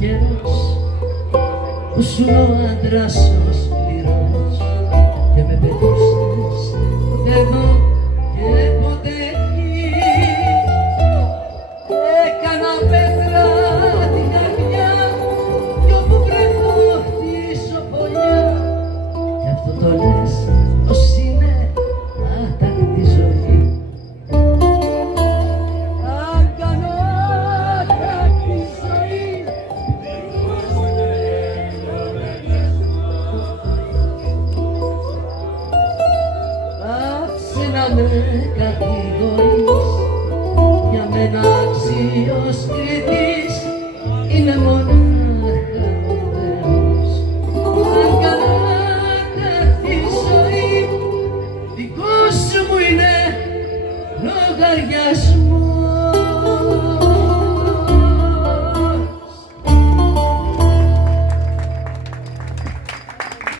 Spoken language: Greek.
καιρός που σου ο άντρας ο σκληρός και με πετούσες εδώ και ποτέ εκεί. Έκανα πέτρα την καρδιά κι όπου βρεθώ χτίσω φωλιά κι αυτό το λες πως είναι άτακτη ζωή. Αν κάνω άτακτη ζωή άψε να με κατηγορείς, για μένα αξίος κριτής είναι μονάχα ο Θεός. Αν κάνω άτακτη ζωή δικός μου είναι λογαριασμός.